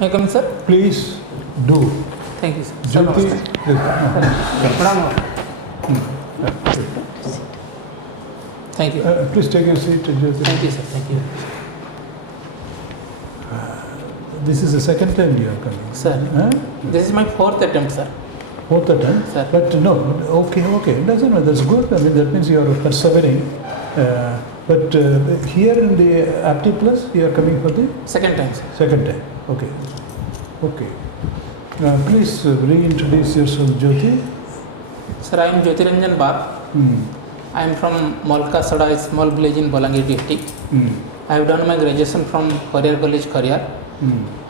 May I come in, sir? Please do. Thank you, sir. Jyoti. Thank you. Please take your seat, Jyoti. Thank you, sir. Thank you. This is the second time you are coming. Sir, Huh? this is my fourth attempt, sir. Fourth attempt? Sir. But no, okay. Doesn't matter. That's good. I mean, that means you are persevering. But here in the Apti Plus, you are coming for the Second time, sir. second time. Okay. Please reintroduce yourself, Jyoti. Sir, I am Jyoti Ranjan Bar. I am from Molka Sada, a small village in Balangir district. I have done my graduation from Career College, Career.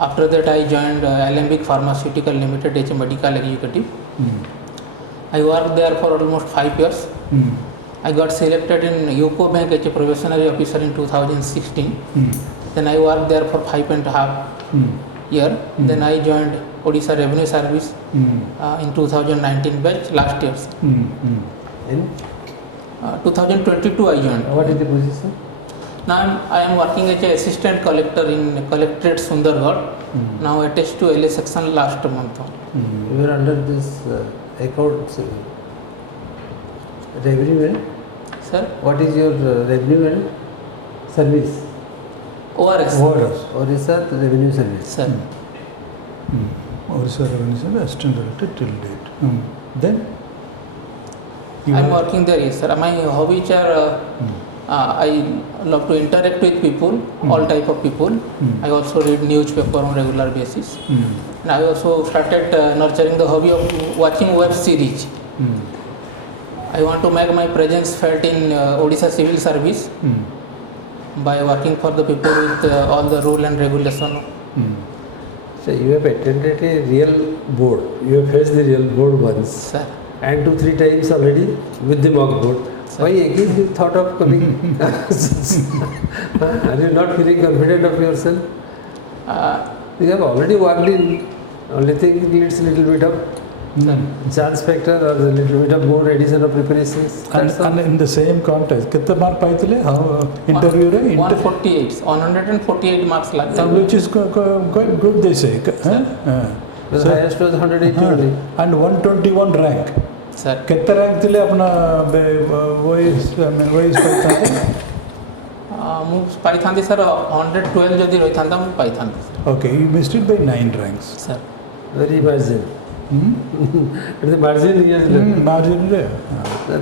After that, I joined Alembic Pharmaceutical Limited as a medical executive. I worked there for almost 5 years. I got selected in UCO Bank as a probationary officer in 2016. Then I worked there for 5.5 years. Then I joined Odisha Revenue Service in 2019 batch last year. In 2022 I joined. what is the position? Now I am working as an assistant collector in Collectorate Sundargarh. Now attached to LA section last month. You are under this account revenue and Sir, what is your revenue and service? ORS. Odisha Revenue Service. Sir, Odisha Revenue Service Assistant Director till date. Then you I am are- working there. Yes, sir. My hobbies are I love to interact with people, all type of people. I also read newspaper on regular basis. And I also started nurturing the hobby of watching web series. I want to make my presence felt in Odisha Civil Service by working for the people with all the rule and regulation. So you have attended a real board. You have faced the real board once Sir, and 2-3 times already with the mock board. Sir. Why again you thought of coming? Are you not feeling confident of yourself? You have already worked in. Only thing needs a little bit of chance factor or a little bit of more addition of preparations. That's all. and in the same context, कितने mark पाए थे ले? How interview रे? 148 marks like Which is quite good, they say. Huh? The highest was 180 only. And 121 rank. Sir, कितने rank थे ले अपना voice पाए थे? ମୁଁ ପାଇଥାନ୍ତି sir 112 ଯଦି ରହିଥାନ୍ତା ମୁଁ ପାଇଥାନ୍ତି Okay, you missed it by 9 ranks. sir. Very margin. The margin is left. Margin रे.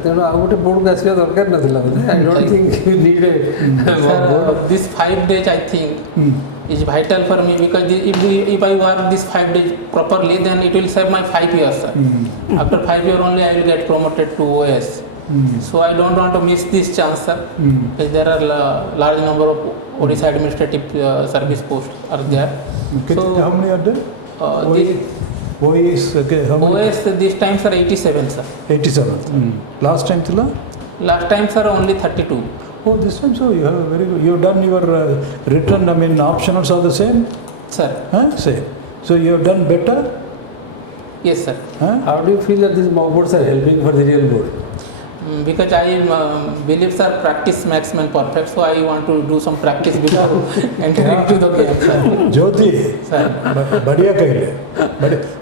ତେଣୁ ଆଉ ଗୋଟେ ବୋର୍ଡକୁ ଆସିବା ଦରକାର ନଥିଲା ବୋଧେ. I don't think you need a mock board. This 5 days I think is vital for me because if I work this 5 days properly then it will save my 5 years sir. After 5 years only I will get promoted to OS. So I don't want to miss this chance sir. Because there are large number of Odisha administrative service posts are there. So How many are there? this OS, okay, how many? OS this time sir 87 sir. 87. Last time thila? Last time sir only 32. Oh, this time so you have very good. You have done your written, I mean, optionals are the same? Sir, Huh? Same. So you have done better? yes sir. Huh? How do you feel that these mock boards are helping for the real board? Because I believe sir practice makes man perfect, so I want to do some practice before entering to the game sir. Jyoti, Sir. बढ़िया कहले.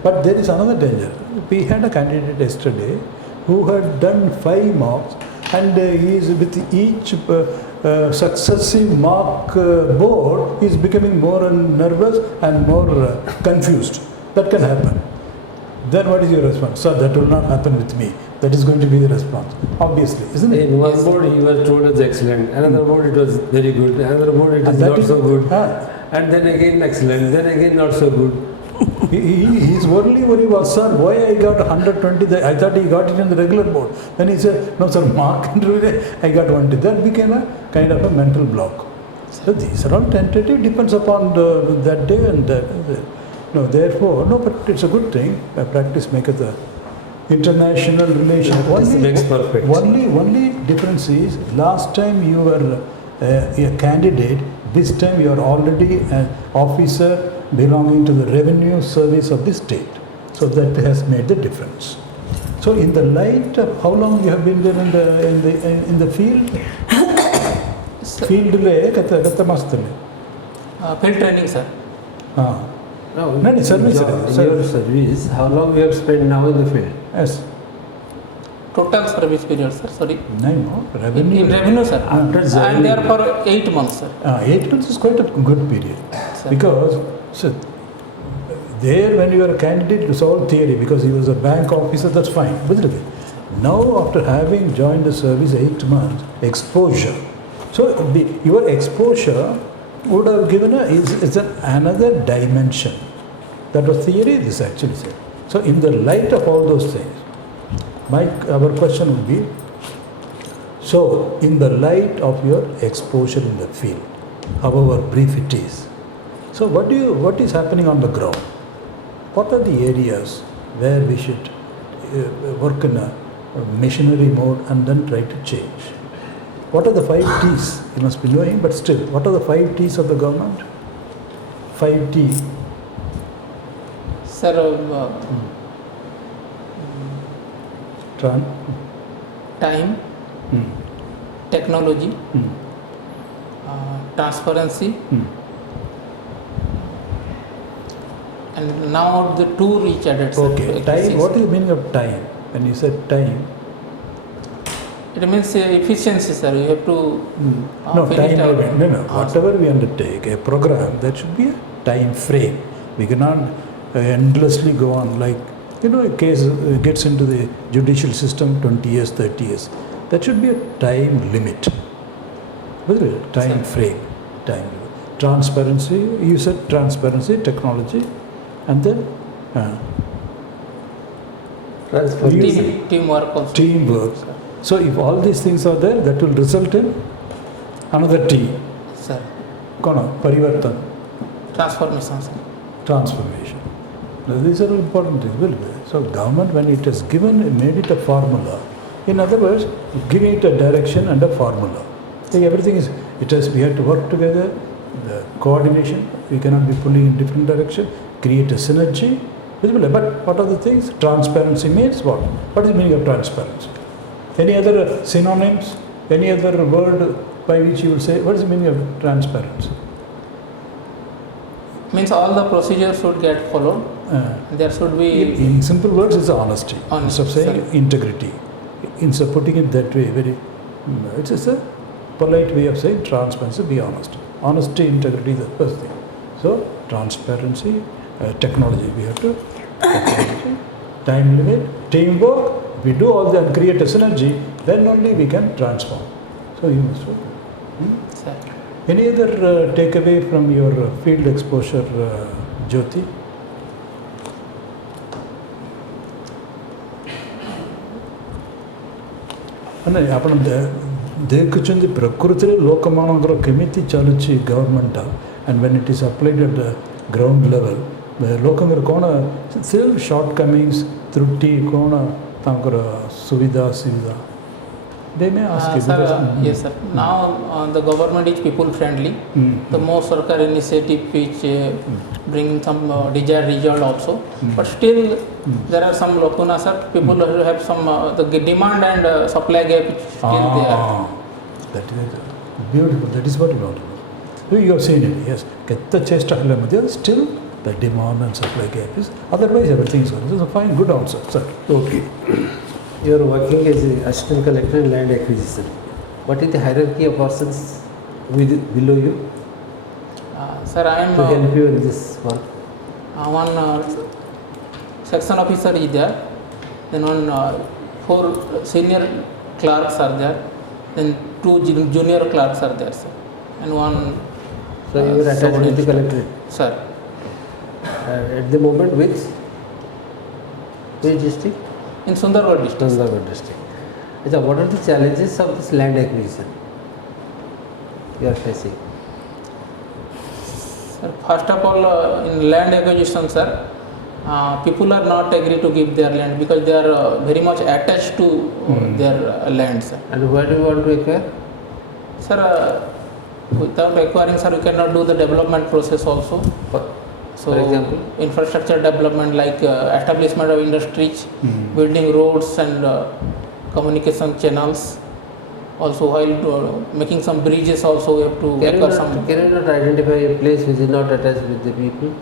But there is another danger. We had a candidate yesterday who had done 5 mocks and he is with each successive mock board, he is becoming more nervous and more confused. That can happen. Then what is your response? Sir, that will not happen with me. That is going to be the response. Obviously, isn't it? In one board he was told as excellent, another board it was very good, another board it is And that not is- so good, Ah. and then again excellent, then again not so good. His only worry was, sir, why I got 120? I thought he got it in the regular board. Then he said, no, sir, mark interview, I got 120. That became a kind of a mental block. So these are all tentative, depends upon that day and that. No, therefore, no, but it's a good thing. Practice maketh the international relation. Practice makes perfect. Only difference is, last time you were a candidate, this time you are already an officer belonging to the revenue service of the state. So that has made the difference. So in the light of how long you have been there in the field? Field le kata mastale. Field training sir. No, No, service. Your service, how long you have spent now in the field? Yes. Total service period, sir. Sorry. No, revenue. In revenue, sir. After I am joining. there for 8 months, sir. 8 months is quite a good period. Sir. Because so, there when you are a candidate, it was all theory because he was a bank officer, that's fine. But now after having joined the service 8 months, exposure. So your exposure would have given another dimension. That was theory, this actually said. So in the light of all those things, our question would be, so in the light of your exposure in the field, however brief it is, so what is happening on the ground? What are the areas where we should work in a machinery mode and then try to change? What are the 5 T's? You must be knowing, but still, what are the 5 T's of the government? 5 T. Sir, time, technology, transparency, and now the 2 each added. Sir. Okay, time. What is the meaning of time? When you said time, it means efficiency, sir. You have to no finish time. out. No. Whatever we undertake, a program, that should be a time frame. We cannot endlessly go on like, a case gets into the judicial system 20 years, 30 years. That should be a time limit. What is it? Time frame. Time. Transparency. You said transparency, technology, and then Teamwork also. teamwork. So if all these things are there, that will result in another T. Sir. Parivartan. Transformation, sir. Transformation. Now, these are important things. So government, when it has made it a formula, in other words, giving it a direction and a formula. Everything is, we have to work together, the coordination, we cannot be pulling in different direction, create a synergy. But what are the things? Transparency means what? What is the meaning of transparency? Any other synonyms? Any other word by which you will say, what is the meaning of transparency? Means all the procedures should get followed. There should be. In simple words, it's honesty. Instead of saying integrity. Instead of putting it that way, it's just a polite way of saying transparency, be honest. Honesty, integrity is the first thing. So, transparency, technology, we have to. Time limit, teamwork. If we do all that and create a synergy, then only we can transform. So, you must work. Sir. Any other takeaway from your field exposure, Jyoti? ଆପଣ ଦେଖୁଛନ୍ତି ପ୍ରକୃତିରେ ଲୋକମାନଙ୍କର କେମିତି ଚାଲୁଛି government and when it is applied at the ground level ଲୋକଙ୍କର କ'ଣ still shortcomings ତ୍ରୁଟି କ'ଣ ତାଙ୍କର ସୁବିଧା ଅସୁବିଧା they may ask you sir, yes sir. Now the government is people friendly. The more Sarkar initiative which bringing some desired result also. But still there are some lacuna, sir. People have some the demand and supply gap which still there. That is beautiful. That is what you want to know. You have seen it, yes. Ketta chesta halla madhya still the demand and supply gap is. Otherwise everything is good. This is a fine, good answer, sir. Okay. You are working as an assistant collector in land acquisition. What is the hierarchy of persons below you? Sir, I am to help you in this one. One section officer is there. Then 4 senior clerks are there. Then 2 junior clerks are there, sir. And 1. So you are attached with the collectorate. Sir. At the moment, which district? In Sundargarh district. Sundargarh district. So what are the challenges of this land acquisition you are facing? Sir, first of all, in land acquisition, sir, people are not agree to give their land because they are very much attached to their lands. And where do you want to acquire? Sir, without acquiring, sir, we cannot do the development process also. So, for example, infrastructure development like establishment of industries, building roads and communication channels. Also, while making some bridges, also we have to can you not identify a place which is not attached with the people?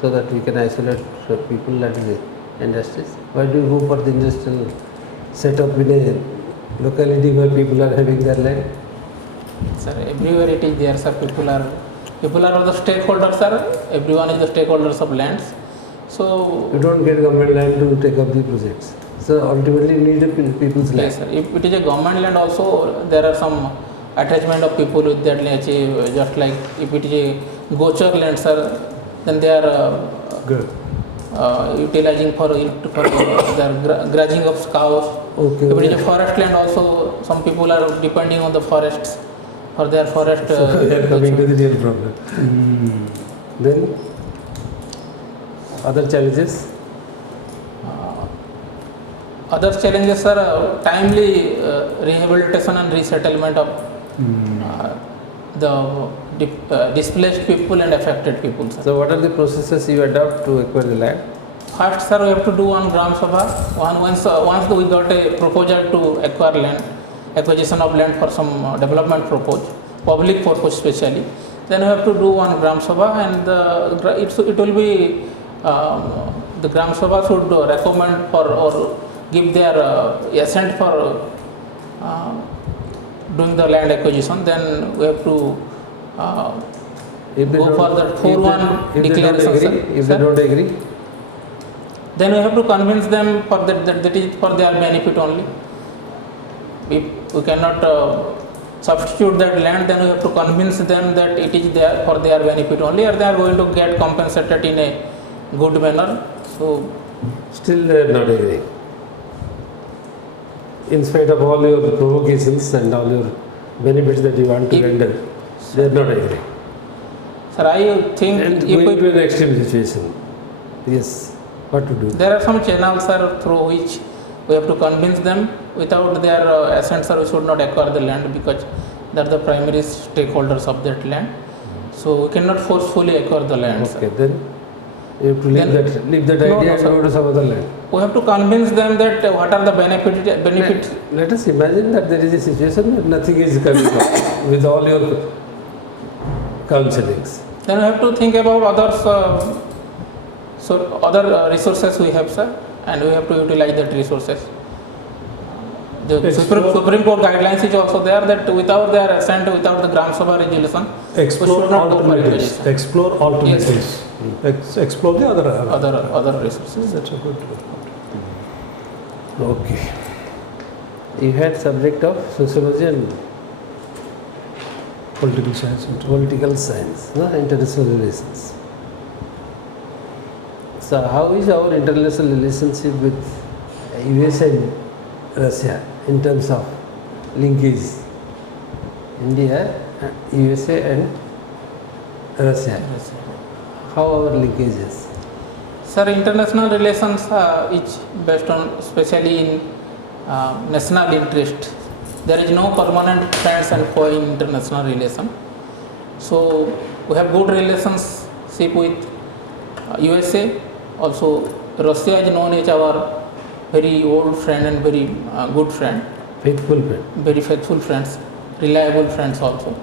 so that we can isolate the people and the industries? Why do you go for the industrial setup in a locality where people are having their land? Sir, everywhere it is there, sir. People are the stakeholders, sir. Everyone is the stakeholders of lands. So You don't get government land to take up the projects. So ultimately you need a people's land. yes, sir. If it is a government land, also there are some attachment of people with that land. Just like if it is a gochar land, sir, then they are Good. utilizing for their grazing of cows. Okay. If it is a forest land, also some people are depending on the forests for their forest. So we are coming to the real problem. Then other challenges? Other challenges are timely rehabilitation and resettlement of the displaced people and affected people, sir. So what are the processes you adopt to acquire the land? First, sir, we have to do one Gram Sabha. Once we got a proposal to acquire land, acquisition of land for some development purpose, public purpose especially, then we have to do one Gram Sabha, and it will be the Gram Sabha should recommend for or give their assent for doing the land acquisition. Then we have to If they go don't- for the 4-1 if they don't declaration. agree, if they Sir? don't agree, Then we have to convince them for that is for their benefit only. If we cannot substitute that land, then we have to convince them that it is there for their benefit only, or they are going to get compensated in a good manner. So still they are not agreeing. In spite of all your provocations and all your benefits that you want to If- render, they are not agreeing. sir, I think And if going to we, an extreme situation, yes, what to do? there are some channels, sir, through which we have to convince them. Without their assent, sir, we should not acquire the land, because they are the primary stakeholders of that land. So we cannot forcefully acquire the land, sir. Okay, then you have to leave Then- that No, idea no, and sir. go to some other land. We have to convince them that what are the benefits. Let us imagine that there is a situation where nothing is coming up with all your counselings. Then we have to think about others, other resources we have, sir, and we have to utilize that resources. The Supreme Court guidelines is also there that without their assent, without the Gram Sabha resolution, Explore we should not go for alternatives. acquisition. Explore alternatives. Explore the other. Other resources. That's a good. Okay. You had subject of sociology and Political science. political science, no? International relations. So how is our international relationship with US and Russia in terms of linkage? India, USA and Russia. How our linkages? Sir, international relations is based on especially in national interest. There is no permanent friends and foe in international relation. So we have good relationship with USA. Also, Russia is known as our very old friend and very good friend, Faithful friend. very faithful friends, reliable friends also.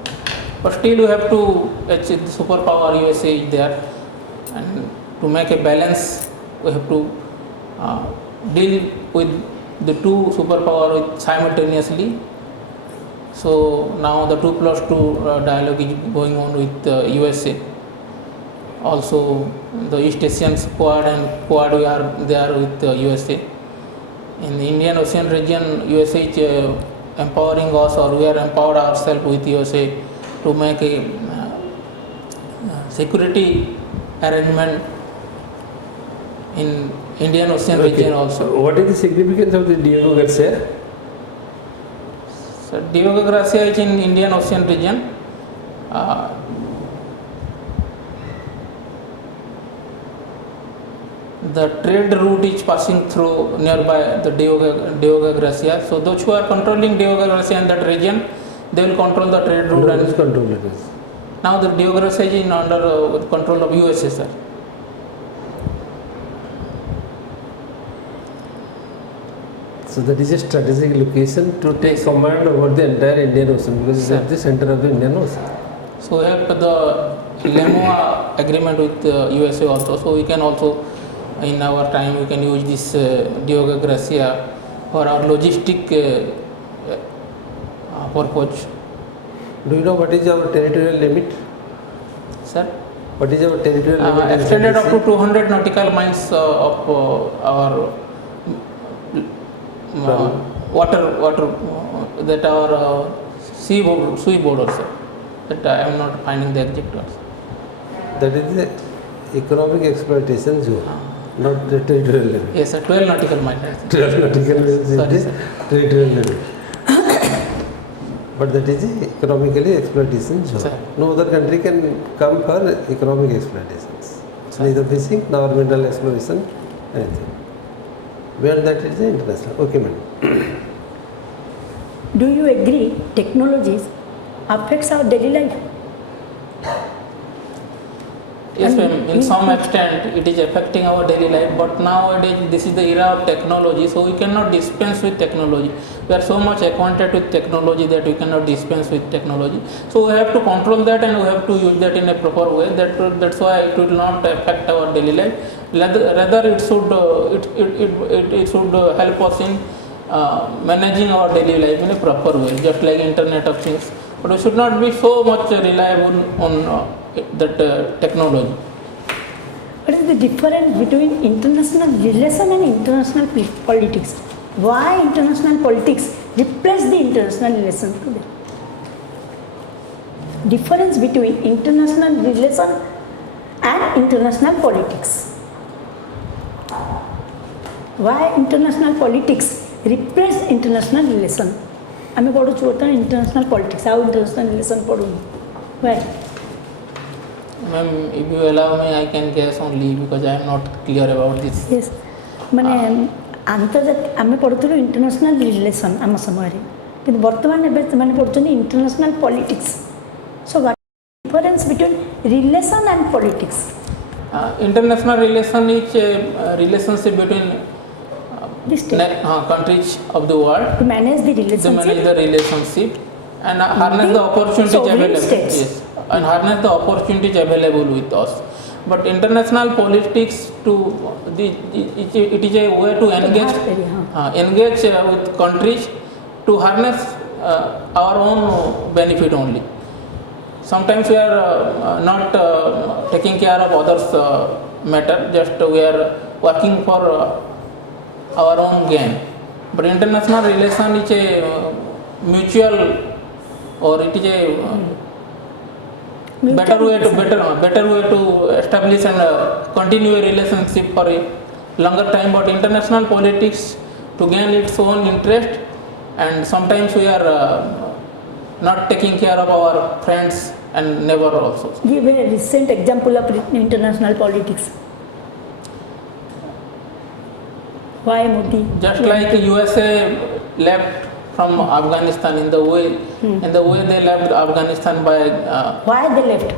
But still, we have to achieve the superpower USA is there, and to make a balance, we have to deal with the two superpower simultaneously. So now the 2+2 dialogue is going on with USA. Also the East Asian Quad and Quad we are there with USA. In the Indian Ocean region, USA is empowering us, or we are empowered ourselves with USA to make a security arrangement in Indian Ocean region also. What is the significance of the Diego Garcia? So Diego Garcia is in Indian Ocean region. The trade route is passing through nearby the Diego Garcia. So those who are controlling Diego Garcia in that region, they will control the trade route. Who is control it is? Now the Diego Garcia is under control of USA, sir. So that is a strategic location to take command over the entire Indian Ocean, because it is at the center of the Indian Ocean. So we have the LEMO agreement with USA also. So we can also, in our time, we can use this Diogo Gracia for our logistic purpose. Do you know what is our territorial limit? Sir? What is our territorial limit? Extended up to 200 nautical miles of our water that our sea border, sir. That I am not finding the exact words. That is the economic exploitation zone, not the territorial limit. Yes, sir. 12 nautical miles. 12 nautical miles is Sorry, the sir. territorial limit. But that is the economically exploitation zone. Sir. No other country can come for economic exploitations. Sir. Neither fishing nor mineral exploration, anything. Where that is the international. Okay, madam. Do you agree technologies affects our daily life? Yes, And ma'am. In some extent, it is affecting our daily life. But nowadays, this is the era of technology, so we cannot dispense with technology. We are so much acquainted with technology that we cannot dispense with technology. So we have to control that, and we have to use that in a proper way. That's why it will not affect our daily life. Rather, it should help us in managing our daily life in a proper way, just like Internet of Things. But we should not be so much reliable on that technology. What is the difference between international relation and international politics? Why international politics replace the international relation today? Difference between international relation and international politics. Why international politics replace international relation? आमे पढ़ुछु बर्तमान international politics आउ international relation पढ़ुनु why Ma'am, if you allow me, I can guess only because I am not clear about this. Yes माने अंतर्जातीय आमे पढ़ुथुलु international relation आम समय रे किंतु वर्तमान एबे माने पढ़ुछनी international politics so what difference between relation and politics International relation is a relationship between the state countries of the world. to manage the They relationship manage the relationship and harness the opportunities sovereign available. states. Yes, and harness the opportunities available with us. But international politics it is a way to engage with countries to harness our own benefit only. Sometimes we are not taking care of others' matter. Just we are working for our own gain. But international relation is a mutual, or it is a better way to establish and continue a relationship for a longer time. But international politics to gain its own interest, and sometimes we are not taking care of our friends and neighbor also. give a recent example of international politics why Modi Just like USA left from Afghanistan in the way they left Afghanistan by why they left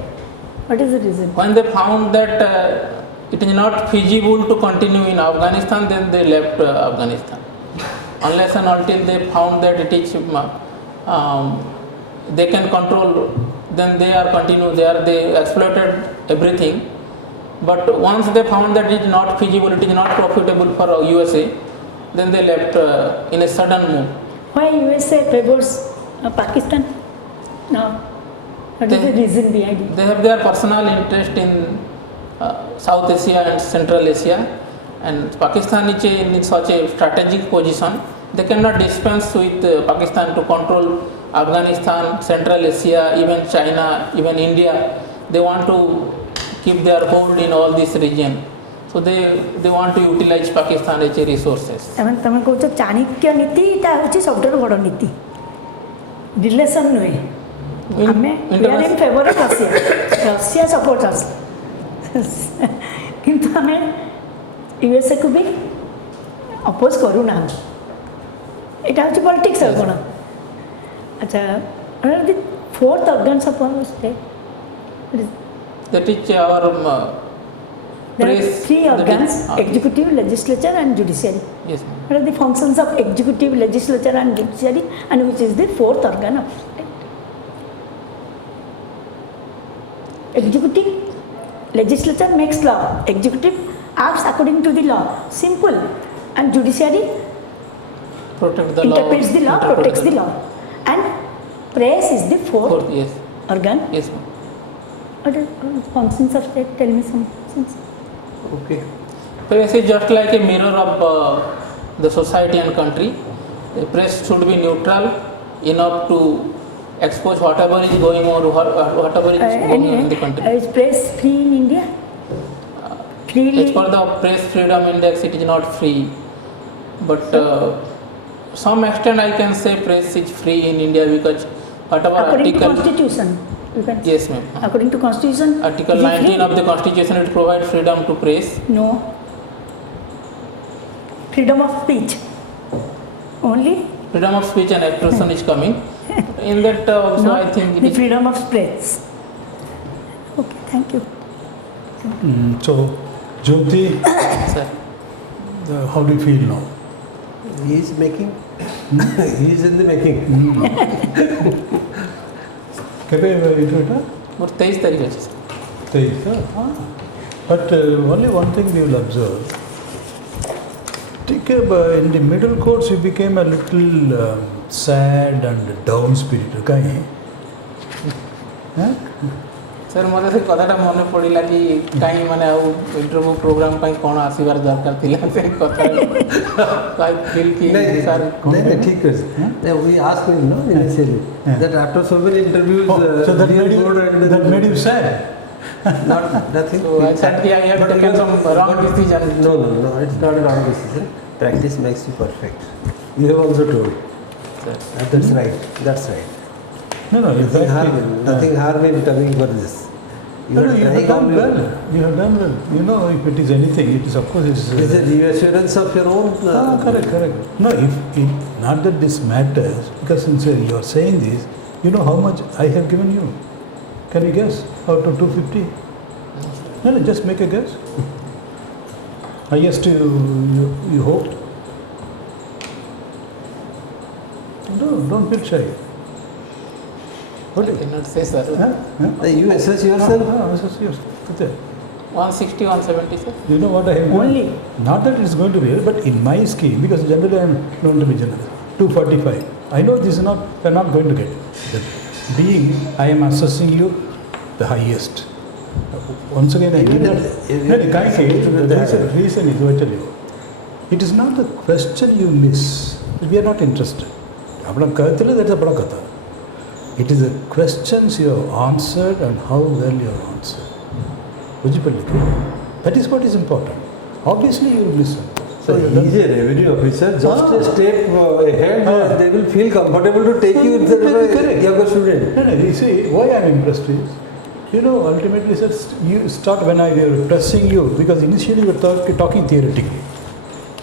what is the reason when they found that it is not feasible to continue in Afghanistan, then they left Afghanistan. Unless and until they found that it is they can control, then they are continue there. They exploited everything. But once they found that it is not feasible, it is not profitable for USA, then they left in a sudden move. why USA favors Pakistan no what is the reason behind it They have their personal interest in South Asia and Central Asia, and Pakistan is in such a strategic position. They cannot dispense with Pakistan to control Afghanistan, Central Asia, even China, even India. They want to keep their hold in all this region. So they want to utilize Pakistan as a resources. तमे कहूछ चाणक्य नीति ता होची सबटर बड़ नीति relation नुए हमें we are in favour of Russia support us किंतु हमें यूएसए को भी अपोज करू ना एटा होची पॉलिटिक्स है कोन अच्छा the fourth organs of our state That is our there are press. three organs executive legislature and judiciary Yes, ma'am. what are the functions of executive legislature and judiciary and which is the fourth organ of state executive, legislature makes law, executive acts according to the law. Simple. And judiciary Protect the law. interprets the law, interpret protects the law. And press is the fourth Yes. organ. Yes, ma'am. What are functions of state? Tell me some functions. Okay. Press is just like a mirror of the society and country. The press should be neutral enough to expose whatever is going on, whatever is going on in the country. Is press free in India? Freely. As per the Press Freedom Index, it is not free. But some extent I can say press is free in India because whatever According to article. Constitution. You can say. Yes, ma'am. According to Constitution. Article is it free? 19 of the Constitution, it provides freedom to press. No. Freedom of speech. Only. Freedom of speech and expression is coming. In that also Not I think it the is. freedom of press. Okay, thank you. So, Jyoti, Sir. how do you feel now? He is making. He is in the making. Kepe itu But 23 तारीख আছে sir. But only one thing we will observe. In the middle course, you became a little sad and down spirited. Kahi? Sir ମୋତେ ସେ କଥାଟା ମନେ ପଡ଼ିଲା କି କାହିଁ ମାନେ ଆଉ ଇଣ୍ଟରଭ୍ୟୁ ପ୍ରୋଗ୍ରାମ ପାଇଁ କ'ଣ ଆସିବାର ଦରକାର ଥିଲା ସେ କଥା ଆଇ ଫିଲ୍ କି ସାର୍ नहीं ठीक है we asked him no initially that after so many interviews So that made you, board and that made you sad. not nothing So I said I have But taken some wrong decision. no it's not a wrong decision practice makes you perfect you have also told Sir. that's right No, in nothing fact, nothing harm in coming for this No, you have trying done all well. You have done well. You know, if it is anything, it is of course is. is it the assurance of your own Correct. No, if not that this matters, because since you are saying this, you know how much I have given you. Can you guess out of 250? No, just make a guess. Highest you hoped. No, don't feel shy. What I do you? cannot say sir. you assess yourself Yes. 160, 170 sir. You know what I have given? Only. Not that it's going to be, but in my scheme, because generally I am known to be generous, 245. I know this is not, we are not going to get. The being, I am assessing you the highest. Once again, I did not. The reason is, I tell you, it is not the question you miss. We are not interested. That's a bada. It is the questions you have answered and how well you have answered. That is what is important. Obviously, you will listen. so he is a revenue officer just a step ahead they will feel comfortable to take you instead of a younger student No, you see, why I am impressed is, you know, ultimately, sir, you start when I were pressing you, because initially you were talking theoretically.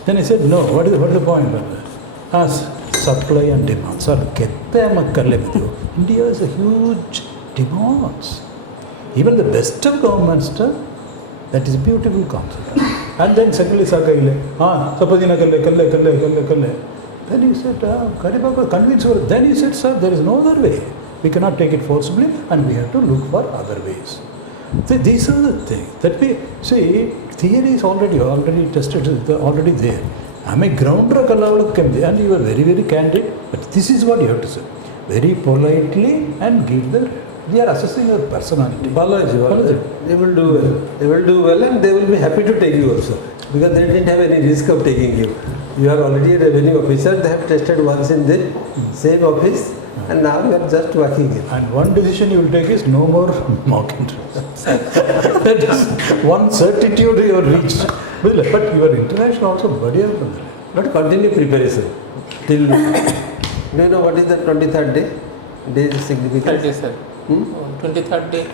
Then I said, no, what is the point? Supply and demand. Sir, India is a huge demands. Even the best of governments, that is a beautiful concept. And then secondly, sir, suppose you kalle. Then you said, convince her. Then you said, sir, there is no other way. We cannot take it forcibly and we have to look for other ways. So these are the things that we see. Theory is already tested, already there. I am a grounder and you are very, very candid. But this is what you have to say. Very politely and give the. We are assessing your personality. Balaji, they will do well. They will do well and they will be happy to take you also. Because they didn't have any risk of taking you. You are already a revenue officer. They have tested once in the same office and now you are just working in. And one decision you will take is no more mock interviews. That is one certitude you have reached. But your international also बढ़िया बन रहा है. But continue preparation till. Do you know what is the 23rd day? Day is significant. 30 sir. 23rd day.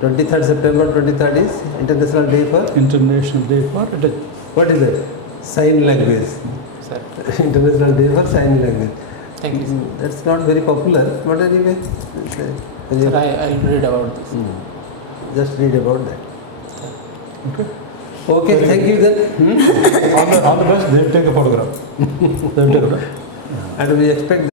23rd September 23rd is International Day for. International Day for What is that? Sign language. Sir. International Day for Sign Language. Thank you sir. That's not very popular, but anyway. Sir, I'll read about this. Just read about that. Okay. Okay, thank you then. On the best, they will take a photograph. And we expect